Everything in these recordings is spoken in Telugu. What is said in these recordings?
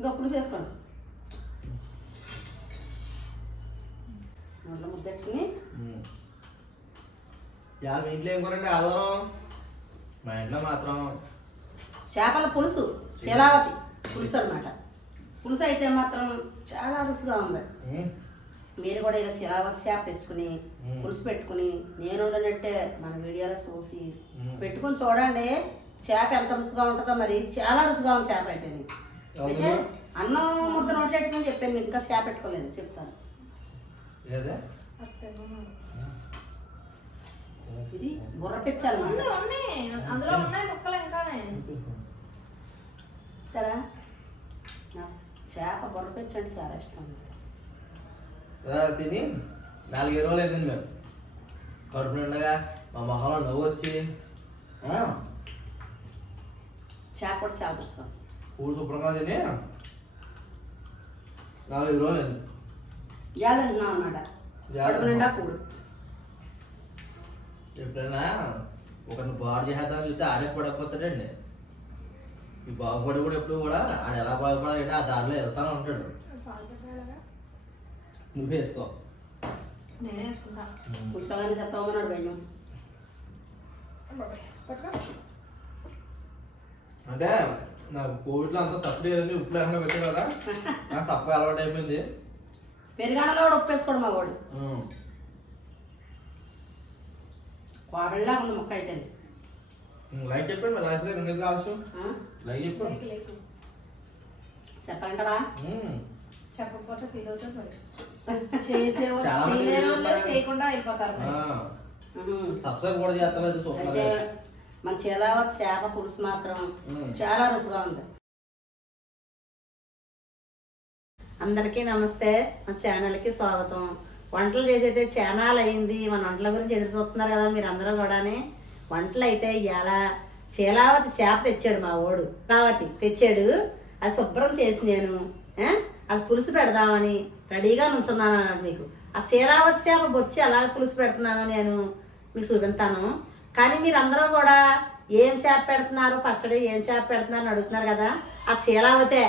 ఇంకా పులుసు వేసుకోండి. నోట్లో ముద్దెట్టుకుని మీ ఇంట్లో ఏం కూరండి ఆధారం? మా ఇంట్లో మాత్రం చేపల పులుసు, శీలావతి పులుసు అన్నమాట. పులుసు అయితే మాత్రం చాలా రుచిగా ఉంది. మీరు కూడా ఇలా శీలావతి చేప తెచ్చుకుని పులుసు పెట్టుకుని నేను వండినట్టే మన వీడియోలో చూసి పెట్టుకుని చూడండి. చేప ఎంత రుచిగా ఉంటుందో, మరి చాలా రుచిగా ఉంది చేప అయితే. అయితే అన్నం ముద్ద నోట్లో పెట్టుకుని చెప్పాను, ఇంకా చేప పెట్టుకోలేదు, చెప్తాను. ఇది బుర్ర పెంచాలి అందులో ఉన్నాయి ముక్కలు ఇంకానే సరే. చేప బుర్ర పెంచండి చాలా ఇష్టం. తిని 4 రోజులు అయిందండి మేము. కడుపు నిండగా మా మొహంలో నవ్వు వచ్చి చేప కూడా చాలా ఇష్టం. కూడు శుభ్రంగా తిని 4 రోజులు అయింది. జాదంటున్నాం అన్నమాట. కడుపు నిండా కూడు. ఎప్పుడైనా ఒకరిని బాగు చేద్దామని చూస్తే ఆడే పడకపోతాడండి. ఈ బాగుపడి కూడా ఎప్పుడు కూడా ఆడ ఎలా బాగుపడాలంటే ఆ దారిలో వెళ్తానే ఉంటాడు. నువ్వు వేసుకో. నేనే వేసుకుంటా. పుస్తకాన్ని చెప్తామన్నాడు భయం. అంటే నాకు కోవిడ్లో అంతా సప్లై అయ్యింది, ఉప్పు లేకుండా పెట్టాను కదా, నాకు సప్లై అలవాటు అయిపోయింది. పెరుగానలో కూడా ఉప్పు వేసుకోడు మా వాడు. కోడల్లా ఉన్న మొక్క అయితే లైక్ చెప్పండి. మరి రాసి 2 కావచ్చు. లైక్ చెప్పండి. చెప్పాలంటవా? చెప్పకపోతే ఫీల్ అవుతుంది. చేయకుండా అయిపోతారు. సబ్స్క్రైబ్ కూడా చేస్తారు. అయితే మన శీలావతి చేప పులుసు మాత్రం చాలా రుచిగా ఉంది. అందరికీ నమస్తే, మన ఛానల్కి స్వాగతం. వంటలు చేసైతే ఛానల్ అయింది. మన వంటల గురించి ఎదురు చూస్తున్నారు కదా మీరు అందరూ కూడానే. వంటలు అయితే ఇలా శీలావతి చేప తెచ్చాడు మా వాడు. శీలావతి తెచ్చాడు, అది శుభ్రం చేసి నేను అది పులుసు పెడదామని రెడీగా నుంచున్నాను అన్నాడు. మీకు ఆ శీలావతి చేప బొచ్చి అలా పులుసు పెడుతున్నాను నేను మీకు చూపిస్తాను. కానీ మీరు అందరూ కూడా ఏం చేప పెడుతున్నారు, పచ్చడి ఏం చేప పెడుతున్నారు అని అడుగుతున్నారు కదా. ఆ శీలావతే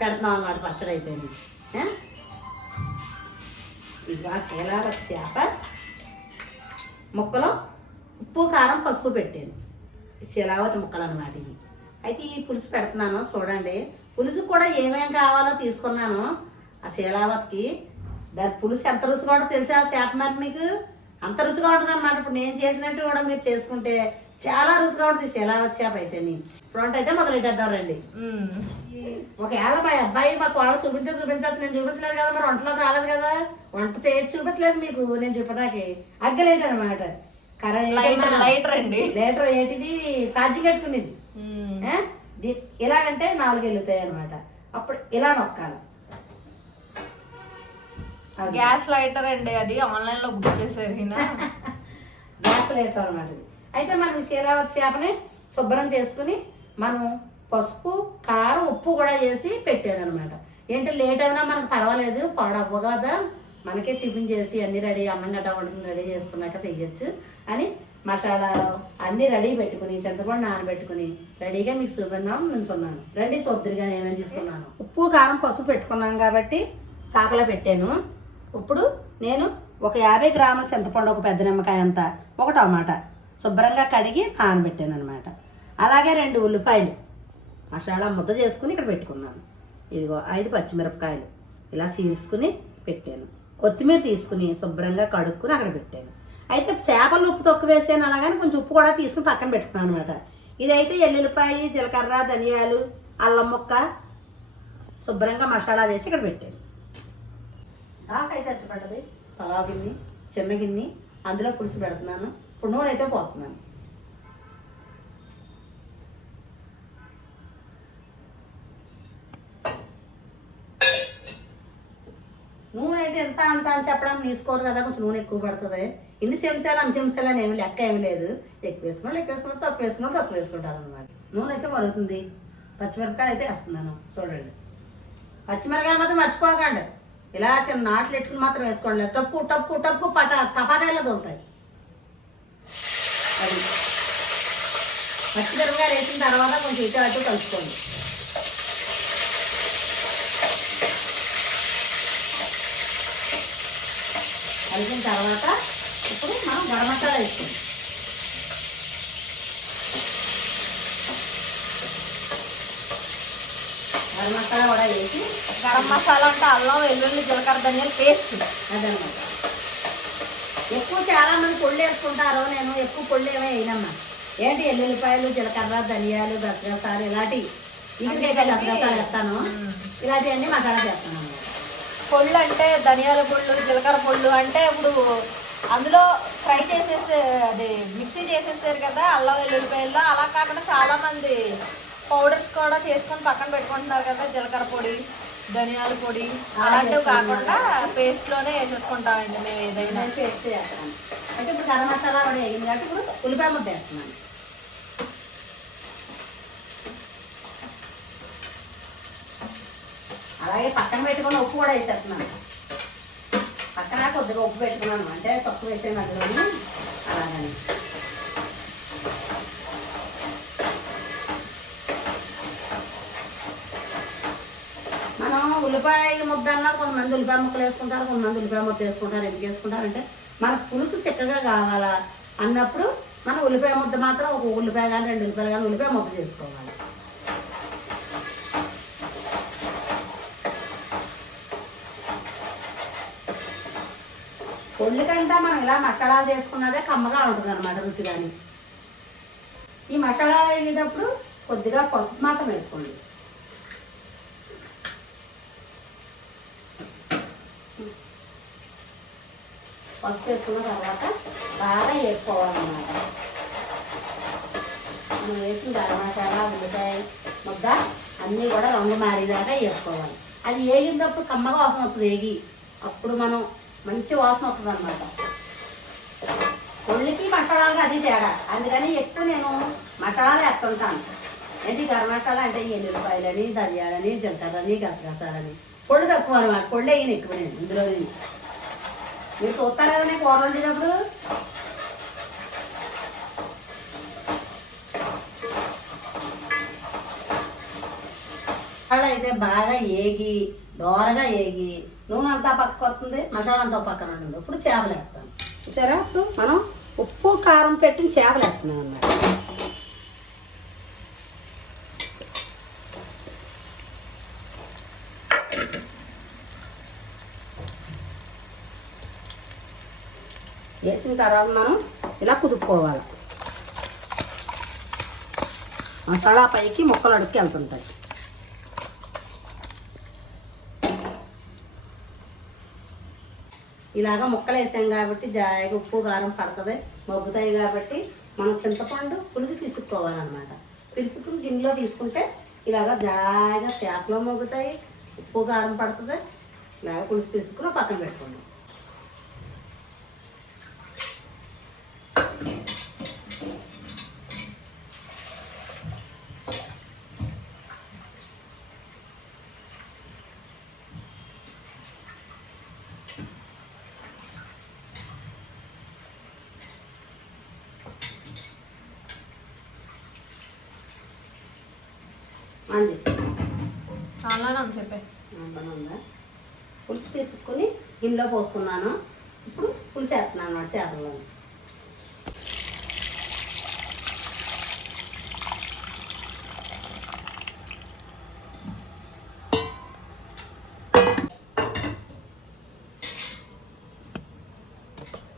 పెడుతున్నాం అన్నమాట పచ్చడి అయితే. ఇదిగా శీలావతి చేప ముక్కలో ఉప్పు కారం పసుపు పెట్టాను. శీలావతి ముక్కలు అన్నమాట ఇవి. అయితే ఈ పులుసు పెడుతున్నాను చూడండి. పులుసు కూడా ఏమేం కావాలో తీసుకున్నాను. ఆ శీలావతికి దాని పులుసు ఎంత రుచిగా ఉంటుందో తెలుసా చేప మరి మీకు? అంత రుచిగా ఉంటుంది అన్నమాట. ఇప్పుడు నేను చేసినట్టు కూడా మీరు చేసుకుంటే చాలా రుచిగా ఉంటుంది శీలావతి చేప అయితే. ఇప్పుడు వంట అయితే మొదలెట్టేద్దాం రండి. ఒకవేళ మా అబ్బాయి మా కోడలు చూపించచ్చు, నేను చూపించలేదు కదా, మరి వంటలోకి రాలేదు కదా, వంట చేయొచ్చు చూపించలేదు మీకు నేను చెప్పడానికి. అగ్గలేట్ అనమాట. కరెంట్ లైటర్ ఏంటిది ఛార్జింగ్ పెట్టుకునేది. ఇలాగంటే 4 వెళ్తాయి అనమాట. అప్పుడు ఇలా నొక్కాలి. గ్యాస్ లైటర్ అండి, అది ఆన్లైన్ లో బుక్ చేశారు. గ్యాస్ లైటర్ అనమాట. అయితే మనం శీలావతి చేపని శుభ్రం చేసుకుని మనం పసుపు కారం ఉప్పు కూడా వేసి పెట్టాను అనమాట. ఏంటి లేట్ అయినా మనకు పర్వాలేదు, పాడవ్వ కదా, మనకే టిఫిన్ చేసి అన్ని రెడీ, అన్నం గడ్డ వండుకుని రెడీ చేసుకున్నాక చెయ్యొచ్చు అని మసాలాలు అన్నీ రెడీ పెట్టుకుని చింతపండు నానబెట్టుకుని రెడీగా మీకు చూపిందాం నుంచున్నాను. రండి చూద్దరుగా ఏమేమి తీసుకున్నాను. ఉప్పు కారం పసుపు పెట్టుకున్నాం కాబట్టి కాకలో పెట్టాను. ఇప్పుడు నేను ఒక 50 గ్రాముల చింతపండు, ఒక పెద్ద నిమ్మకాయ అంతా, ఒక టమాటా శుభ్రంగా కడిగి నానబెట్టాను అనమాట. అలాగే 2 ఉల్లిపాయలు మసాలా ముద్ద చేసుకుని ఇక్కడ పెట్టుకున్నాను. ఇదిగో 5 పచ్చిమిరపకాయలు ఇలా చీసుకుని పెట్టాను. కొత్తిమీర తీసుకుని శుభ్రంగా కడుక్కుని అక్కడ పెట్టాను. అయితే చేపలు ఉప్పు తక్కువ వేసాను, అలాగని కొంచెం ఉప్పు కూడా తీసుకుని పక్కన పెట్టుకున్నాను అనమాట. ఇదైతే ఎల్లుల్లిపాయ, జీలకర్ర, ధనియాలు, అల్లం ముక్క శుభ్రంగా మసాలా చేసి ఇక్కడ పెట్టాను. దాకైతే తెచ్చిపెట్టది పలావ్ గిన్నె, చిన్న గిన్నె, అందులో పులుసు పెడుతున్నాను. ఇప్పుడు నూనె అయితే పోతున్నాను. నూనె అయితే ఎంత అంత అని చెప్పడం తీసుకోరు కదా, కొంచెం నూనె ఎక్కువ పడుతుంది. ఇన్ని చెంచాలు అన్ని చెంచాలు అని ఏమి లెక్క ఏమి లేదు. ఎక్కువ వేసుకున్నాడు ఎక్కువ వేసుకున్నాడు, తక్కువ వేసుకున్నాడు తక్కువ వేసుకుంటారు అనమాట. నూనె అయితే మరుగుతుంది. పచ్చిమిరపకాయలు అయితే వేస్తున్నాను చూడండి. పచ్చిమిరపకాయలు మాత్రం మర్చిపోకండి, ఇలా చిన్న నాట్లు పెట్టుకుని మాత్రం వేసుకోండి. టప్పు టప్పు టప్పు టపాకాయలు దొరుకుతాయి. అది పచ్చిమిరపకాయలు వేసిన తర్వాత కొంచెం ఇటు అటు కలుపుకోండి. కలిపిన తర్వాత ఇప్పుడు మనం గరం మసాలా వేసుకుంటాం. గరం మసాలా కూడా వేసి, గరం మసాలా అంటే అల్లం వెల్లుల్లి జీలకర్ర ధనియాల పేస్ట్. అదనమాట. ఎక్కువ చాలా మంది పొళ్ళు వేసుకుంటారు, నేను ఎక్కువ పొళ్ళు ఏమీ వేయనమ్మా. ఏంటి ఎల్లుల్లిపాయలు జీలకర్ర ధనియాలు గసగసాలు ఇలాంటివి గసగసాలు వేస్తాను, ఇలాంటివన్నీ మసాలా చేస్తాను అన్నమాట. పొళ్ళు అంటే ధనియాల పొళ్ళు జీలకర్ర పొళ్ళు అంటే ఇప్పుడు అందులో ఫ్రై చేసేసే అది మిక్సీ చేసేసారు కదా అల్లం వెల్లుల్లిపాయల్లో. అలా కాకుండా చాలా మంది పౌడర్స్ కూడా చేసుకొని పక్కన పెట్టుకుంటున్నారు కదా, జీలకర్ర పొడి ధనియాల పొడి అలాంటివి కాకుండా పేస్ట్లోనే వేసేసుకుంటామండి మేము ఏదైనా. పేస్ట్ చేస్తాను అంటే ఇప్పుడు గరం మసాలా కూడా వేయింది కాబట్టి ఇప్పుడు ఉల్లిపాయ ముద్ద వేస్తున్నాను. అలాగే పక్కన పెట్టుకుని ఉప్పు కూడా వేసేస్తున్నాను. పక్కన కొద్దిగా ఉప్పు పెట్టుకున్నాను, అంటే తక్కువ వేసే మధ్యలోని అలాగని. మనం ఉల్లిపాయ ముద్ద అన్నా కొంతమంది ఉల్లిపాయ ముక్కలు వేసుకుంటారు, కొంతమంది ఉల్లిపాయ ముద్ద వేసుకుంటారు. ఎందుకు వేసుకుంటారంటే మనకు పులుసు చిక్కగా కావాలా అన్నప్పుడు మనం ఉల్లిపాయ ముద్ద మాత్రం ఒక ఉల్లిపాయ కానీ 2 ఉల్లిపాయలు కానీ ఉల్లిపాయ ముద్ద చేసుకోవాలి. పొళ్ళు కంటే మనం ఇలా మసాలాలు చేసుకున్నదే కమ్మగా ఉంటుంది అన్నమాట రుచి. కానీ ఈ మసాలాలు వేసేటప్పుడు కొద్దిగా పసుపు మాత్రం వేసుకోండి. పసుపు వేసుకున్న తర్వాత బాగా వేసుకోవాలన్నమాట. మనం వేసిన గరం మసాలా ఉల్లిపాయ ముద్ద అన్నీ కూడా రంగు మారేదాకా వేసుకోవాలి. అది వేగినప్పుడు కమ్మగా వాసన వస్తుంది. వేగి అప్పుడు మనం మంచి వాసన వస్తుంది అన్నమాట. కొళ్ళకి మసాలాలకి అది తేడా, అందుకని ఎక్కువ నేను మసాలాలు వేస్తుంటాను. ఏంటి గరం మసాలా అంటే ఎల్లుల్లిపాయలని ధనియాలని జీలకర్రని గసగసాలని. పొళ్ళు తక్కువ అనమాట, పొళ్ళు వేయను ఎక్కువ నేను ఇందులో. మీరు చూస్తారు కదా నేను కూర వండినప్పుడు. మసాలా అయితే బాగా ఏగి దోరగా ఏగి నూనె అంతా పక్కకు వస్తుంది, మసాలా అంతా పక్కన ఉంటుంది. ఇప్పుడు చేపలు వేస్తాను. చూసారా, ఇప్పుడు మనం ఉప్పు కారం పెట్టిన చేపలు వేస్తున్నాం అన్నమాట. వేసిన తర్వాత మనం ఇలా కుదుపుకోవాలి. మసాలా పైకి ముక్కలు అడుక్కి వెళ్తుంటాయి. ఇలాగ ముక్కలు వేసాం కాబట్టి జాయిగా ఉప్పు కారం పడుతుంది, మగ్గుతాయి. కాబట్టి మనం చింతపండు పులుసు పిసుక్కోవాలన్నమాట. పిసుకుని గిన్నెలో తీసుకుంటే ఇలాగ జాయిగా చేపలో మగ్గుతాయి, ఉప్పు కారం పడుతుంది. ఇలాగ పులుసు పిసుకుని పక్కన పెట్టుకోండి. చాలా చెప్పే ఉందా, పులుసు తీసుకుని గిన్నెలో పోసుకున్నాను. ఇప్పుడు పులుసు వేస్తున్నాను అన్నమాట చేపల్లో.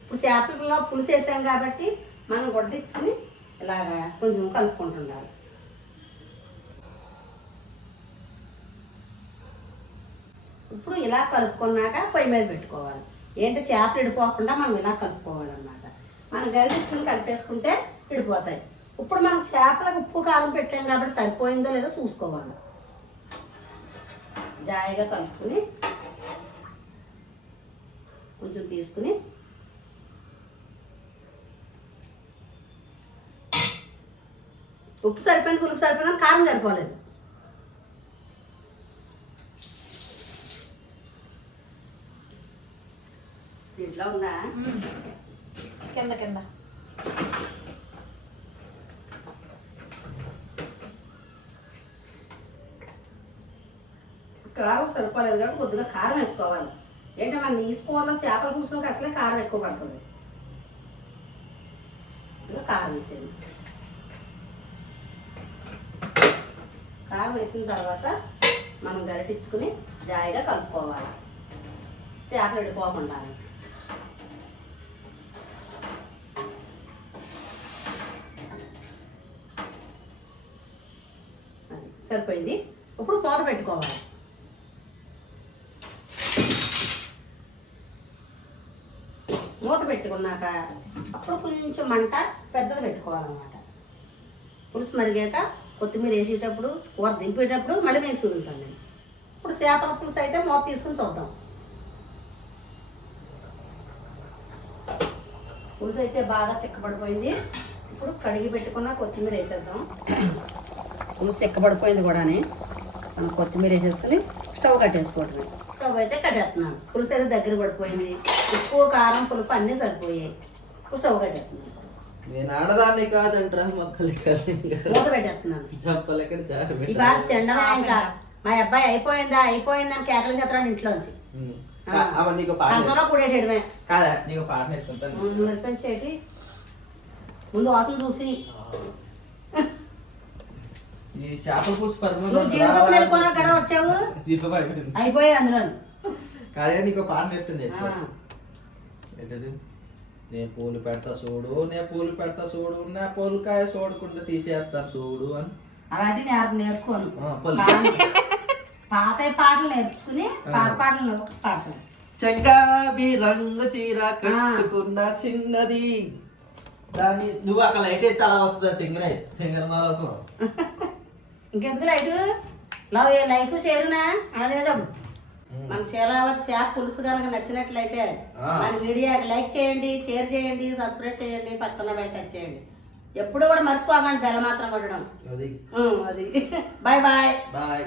ఇప్పుడు చేపల్లో పులుసు వేసాం కాబట్టి మనం వడ్డించుకుని ఇలాగా కొంచెం కలుపుకుంటుండాలి. ఇప్పుడు ఇలా కలుపుకున్నాక పొయ్యి మీద పెట్టుకోవాలి. ఏంటి చేపలు ఇడిపోకుండా మనం ఇలా కలుపుకోవాలన్నమాట. మనం గరిటెచ్చుకుని కలిపేసుకుంటే ఇడిపోతాయి. ఇప్పుడు మనం చేపలకు ఉప్పు కారం పెట్టాం కాబట్టి సరిపోయిందో లేదో చూసుకోవాలి. జాయిగా కలుపుకుని కొంచెం తీసుకుని ఉప్పు సరిపోయింది, పులుపు సరిపోయింది, కారం సరిపోలేదు. దీంట్లో ఉందా కింద కింద కారం సరిపోలేదు కాబట్టి కొద్దిగా కారం వేసుకోవాలి. ఏంటంటే మన ఈ స్పూన్లో చేపల పులుసులోకి అసలే కారం ఎక్కువ పడుతుంది. కారం వేసేది. కారం వేసిన తర్వాత మనం గరిటిచ్చుకుని జాయిగా కలుపుకోవాలి, చేపలు విడిపోకుండా. సరిపోయింది. ఇప్పుడు మూత పెట్టుకోవాలి. మూత పెట్టుకున్నాక అప్పుడు కొంచెం మంట పెద్దది పెట్టుకోవాలన్నమాట. పులుసు మరిగాక కొత్తిమీర వేసేటప్పుడు, కూర దింపేటప్పుడు మళ్ళీ నేను చూడుతాను నేను. ఇప్పుడు చేపల పులుసు అయితే మూత తీసుకుని చూద్దాం. పులుసు అయితే బాగా చిక్కబడిపోయింది. ఇప్పుడు కడిగి పెట్టుకున్న కొత్తిమీర వేసేద్దాం. పులుసు చిక్కబడిపోయింది కూడానే. మనం కొత్తిమీర వేసేసుకుని స్టవ్ కట్టేసుకోవటమే. స్టవ్ అయితే కట్టేస్తున్నాను. పులుసు అయితే దగ్గర పడిపోయింది. ఉప్పు కారం పులుపు అన్నీ సరిపోయాయి. ఇప్పుడు స్టవ్ కట్టేస్తున్నాను. నేను ఆడదాన్ని కాదంటరా మొక్కలు మూత పెట్టేస్తున్నాను. చెప్పలేక ఇవాళ తిండమే. ఇంకా మా అబ్బాయి అయిపోయిందని కేకలు చేస్తున్నాడు ఇంట్లోంచి. కంచంలో కూడేసేయడమే. కాదా నీకు పాట నేర్చుకుంటాను. చేటి ముందు ఆకులు చూసి ఈ చేపల పులుసు నువ్వు జీడిపప్పు నెలకొనా గడ వచ్చావు అయిపోయాయి అందులో. కాదే నీకు పాట నేర్పుతుంది. నేను పూలు పెడతా చూడు, నేను పూలు పెడతా చూడు, నా పూలకాయ చూడకుండా తీసేస్తాను చూడు అని. అలాంటివి నేర్చుకోను. పాత పాటలు నేర్చుకుని పాత పాటలు పాడతాను. చెంగాబి రంగు చీర కట్టుకున్న చిన్నది దాన్ని నువ్వు అక్కడ లైట్ అయితే అలా వస్తుంది. సింగరమాలకు ఇంకెందుకు లైక్ చేరునా అనలేదా? మన శీలావతి చేప పులుసు కనుక నచ్చినట్లయితే మన వీడియోకి లైక్ చేయండి, షేర్ చేయండి, సబ్స్క్రైబ్ చేయండి, పక్కన బెల్ చేయండి. ఎప్పుడు కూడా మర్చిపోకండి బెల్ల మాత్రం కొట్టడం. అది బాయ్ బాయ్ బాయ్.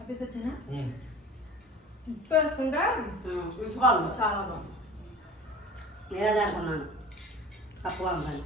ఆఫీస్ వచ్చానా? చాలా బాగుంది. నేనే అనుకున్నాను తక్కువ ఉందని.